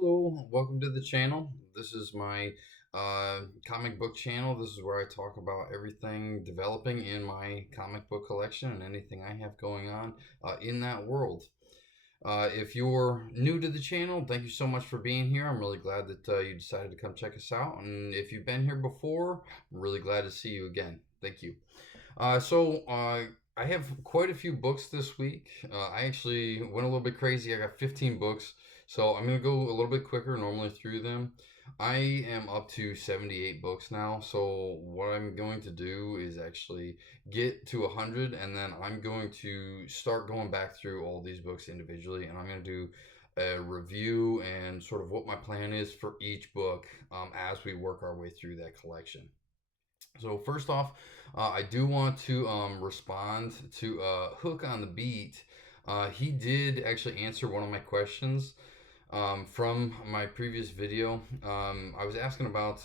Hello, welcome to the channel. This is my comic book channel. This is where I talk about everything developing in my comic book collection and anything I have going on in that world. If you're new to the channel, thank you so much for being here. I'm really glad that you decided to come check us out. And if you've been here before, I'm really glad to see you again. Thank you. I have quite a few books this week. I actually went a little bit crazy. I got 15 books, so I'm going to go a little bit quicker normally through them. I am up to 78 books now, so what I'm going to do is actually get to 100, and then I'm going to start going back through all these books individually, and I'm going to do a review and sort of what my plan is for each book as we work our way through that collection. So first off, I do want to respond to Hook on the Beat. He did actually answer one of my questions from my previous video. I was asking about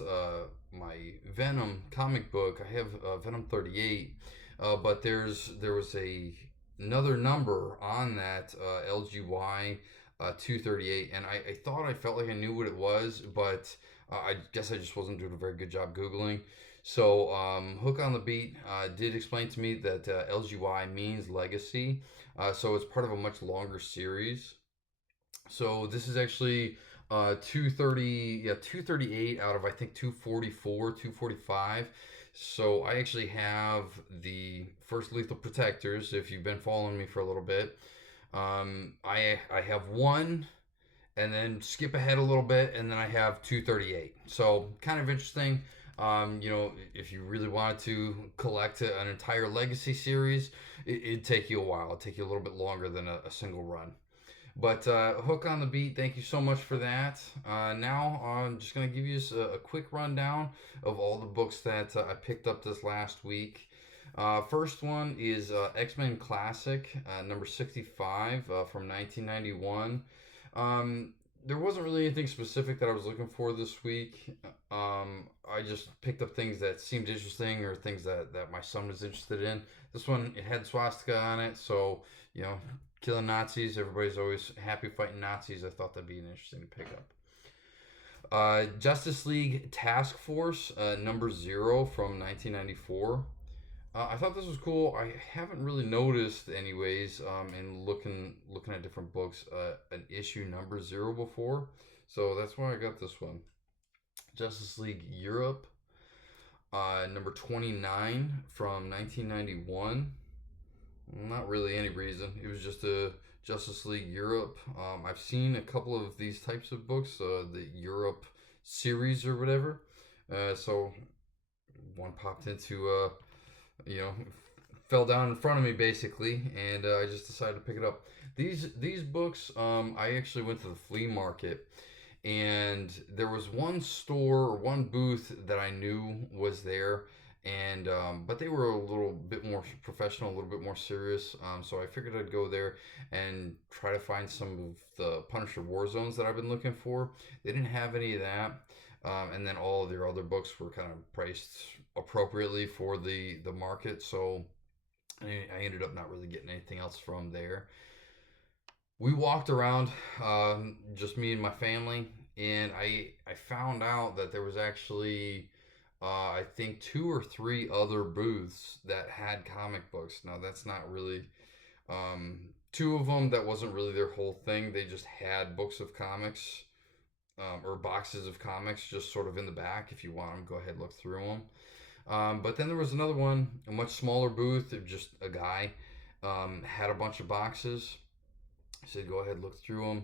my Venom comic book. I have Venom 38, but there was another number on that LGY 238, and I thought I felt like I knew what it was, but I guess I just wasn't doing a very good job Googling. So, Hook on the Beat did explain to me that LGY means legacy. So, it's part of a much longer series. So, this is actually 238 out of I think 244, 245. So, I actually have the first Lethal Protectors, if you've been following me for a little bit. I have one and then skip ahead a little bit, and then I have 238. So kind of interesting. If you really wanted to collect an entire legacy series, it'd take you a while. It'd take you a little bit longer than a single run. But Hook on the Beat, thank you so much for that. Now I'm just going to give you a quick rundown of all the books that I picked up this last week. First one is X-Men Classic, number 65 from 1991. There wasn't really anything specific that I was looking for this week. I just picked up things that seemed interesting or things that my son was interested in. This one, it had swastika on it, so, killing Nazis. Everybody's always happy fighting Nazis. I thought that'd be an interesting to pick up. Justice League Task Force, number 0 from 1994. I thought this was cool. I haven't really noticed, anyways, in looking at different books, an issue number 0 before, so that's why I got this one. Justice League Europe, number 29 from 1991. Not really any reason. It was just a Justice League Europe. I've seen a couple of these types of books, the Europe series or whatever. So one popped into you know, fell down in front of me basically, and I just decided to pick it up. These books, I actually went to the flea market, and there was one store or one booth that I knew was there, and but they were a little bit more professional, a little bit more serious. So I figured I'd go there and try to find some of the Punisher War Zones that I've been looking for. They didn't have any of that. And then all of their other books were kind of priced appropriately for the market, so I ended up not really getting anything else from there. We walked around, just me and my family, and I found out that there was actually I think 2 or 3 other booths that had comic books. Now that's not really 2 of them. That wasn't really their whole thing. They just had books of comics, or boxes of comics just sort of in the back. If you want them, go ahead and look through them. But then there was another one, a much smaller booth. Just a guy had a bunch of boxes. He said, "Go ahead, look through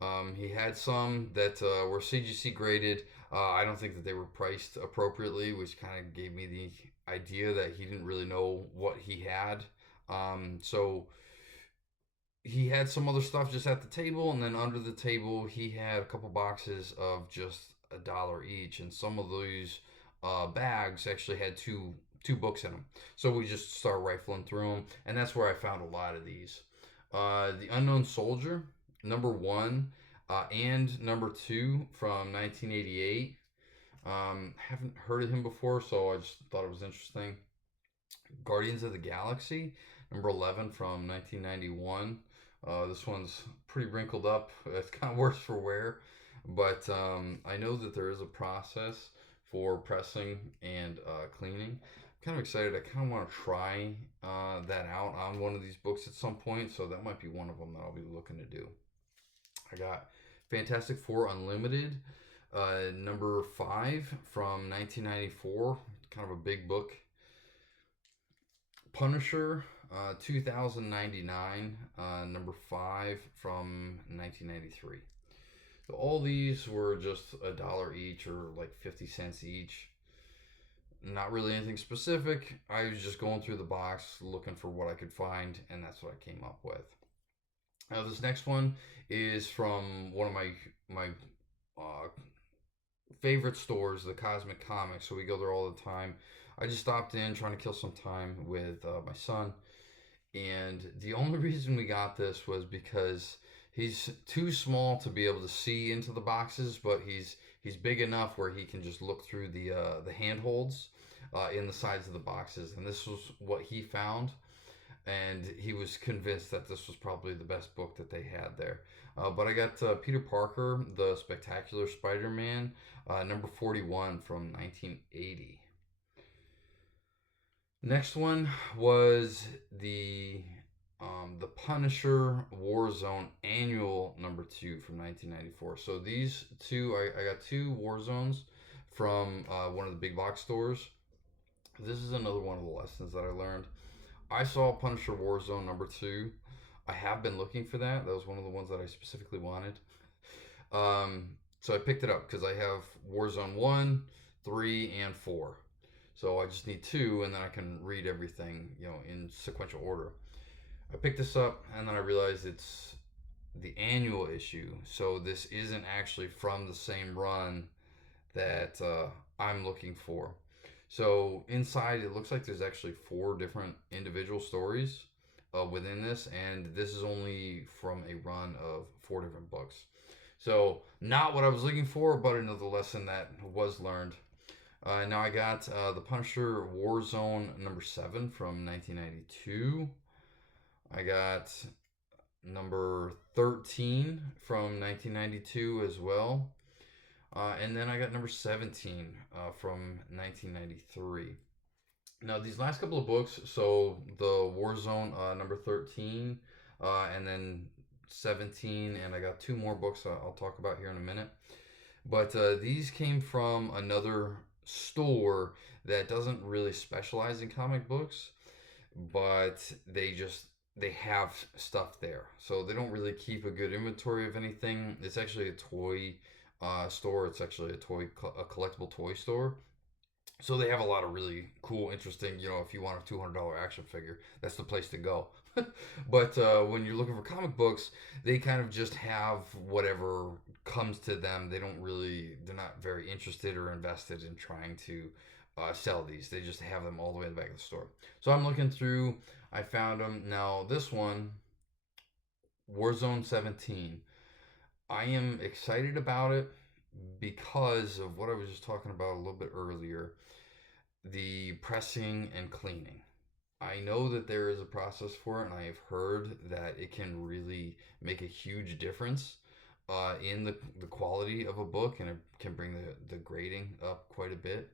them." He had some that were CGC graded. I don't think that they were priced appropriately, which kind of gave me the idea that he didn't really know what he had. So he had some other stuff just at the table, and then under the table he had a couple boxes of just $1 each, and some of these bags actually had two books in them. So we just started rifling through them, and that's where I found a lot of these. The Unknown Soldier, number 1 and number 2 from 1988. Haven't heard of him before, so I just thought it was interesting. Guardians of the Galaxy, number 11 from 1991. This one's pretty wrinkled up. It's kind of worse for wear, But I know that there is a process for pressing and cleaning. I'm kind of excited. I kind of want to try that out on one of these books at some point, so that might be one of them that I'll be looking to do. I got Fantastic Four Unlimited, number 5 from 1994, kind of a big book. Punisher, 2099, number 5 from 1993. So all these were just $1 each or like 50 cents each. Not really anything specific. I was just going through the box looking for what I could find, and that's what I came up with. Now this next one is from one of my uh, favorite stores, the Cosmic Comics. So we go there all the time. I just stopped in trying to kill some time with my son, and the only reason we got this was because he's too small to be able to see into the boxes, but he's big enough where he can just look through the handholds in the sides of the boxes, and this was what he found, and he was convinced that this was probably the best book that they had there. But I got Peter Parker, the Spectacular Spider-Man, number 41 from 1980. Next one was the Punisher Warzone Annual number 2 from 1994. So these two, I got two Warzones from one of the big box stores. This is another one of the lessons that I learned. I saw Punisher Warzone number 2. I have been looking for that. That was one of the ones that I specifically wanted. So I picked it up because I have Warzone 1, 3, and 4. So I just need 2, and then I can read everything, in sequential order. I picked this up, and then I realized it's the annual issue. So this isn't actually from the same run that I'm looking for. So inside, it looks like there's actually 4 different individual stories within this, and this is only from a run of 4 different books. So not what I was looking for, but another lesson that was learned. Now I got the Punisher Warzone number 7 from 1992. I got number 13 from 1992 as well. And then I got number 17 from 1993. Now, these last couple of books, so the Warzone number 13, and then 17, and I got 2 more books I'll talk about here in a minute. But these came from another store that doesn't really specialize in comic books, but they have stuff there. So they don't really keep a good inventory of anything. It's actually a toy store. It's actually a collectible toy store. So they have a lot of really cool, interesting. If you want a $200 action figure, that's the place to go. But when you're looking for comic books, they kind of just have whatever comes to them. They're not very interested or invested in trying to sell these. They just have them all the way in the back of the store. So I'm looking through. I found them. Now this one, Warzone 17. I am excited about it because of what I was just talking about a little bit earlier, the pressing and cleaning. I know that there is a process for it, and I have heard that it can really make a huge difference in the quality of a book, and it can bring the grading up quite a bit.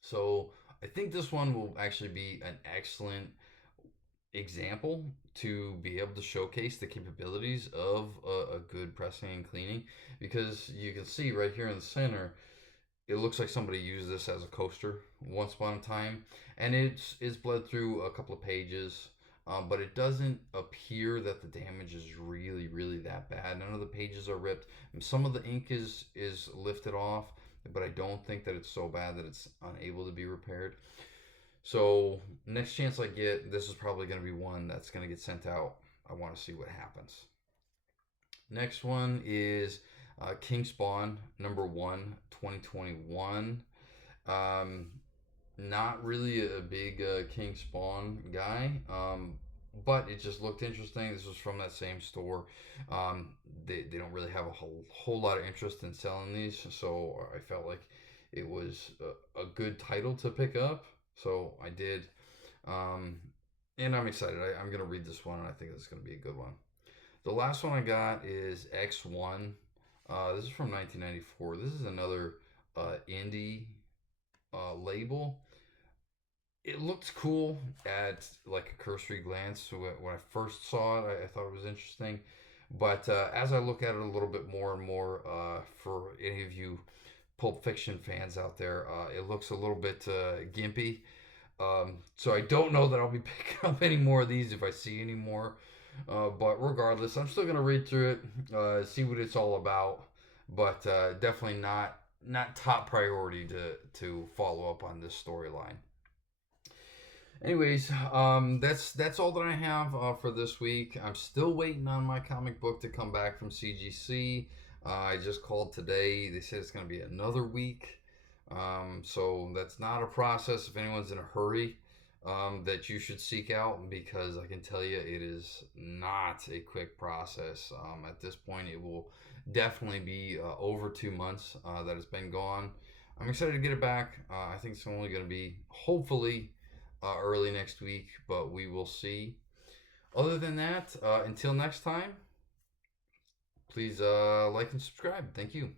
So I think this one will actually be an excellent example to be able to showcase the capabilities of a good pressing and cleaning, because you can see right here in the center, it looks like somebody used this as a coaster once upon a time, and it's bled through a couple of pages, but it doesn't appear that the damage is really that bad. None of the pages are ripped. Some of the ink is lifted off, but I don't think that it's so bad that it's unable to be repaired. So next chance I get, this is probably going to be one that's going to get sent out. I want to see what happens. Next one is King Spawn number 1, 2021. Not really a big King Spawn guy, but it just looked interesting. This was from that same store. They don't really have a whole lot of interest in selling these, so I felt like it was a good title to pick up. So I did, and I'm excited. I'm going to read this one, and I think it's going to be a good one. The last one I got is X1, This is from 1994. This is another indie label. It looked cool at like a cursory glance. So when I first saw it, I thought it was interesting. But as I look at it a little bit more and more, for any of you Pulp Fiction fans out there, it looks a little bit gimpy. So I don't know that I'll be picking up any more of these if I see any more. But regardless, I'm still gonna read through it, see what it's all about. But definitely not top priority to follow up on this storyline. Anyways, that's all that I have for this week. I'm still waiting on my comic book to come back from CGC. I just called today. They said it's going to be another week. So that's not a process if anyone's in a hurry, that you should seek out, because I can tell you it is not a quick process. At this point, it will definitely be over 2 months that it's been gone. I'm excited to get it back. I think it's only going to be, hopefully, early next week, but we will see. Other than that, until next time, please like and subscribe. Thank you.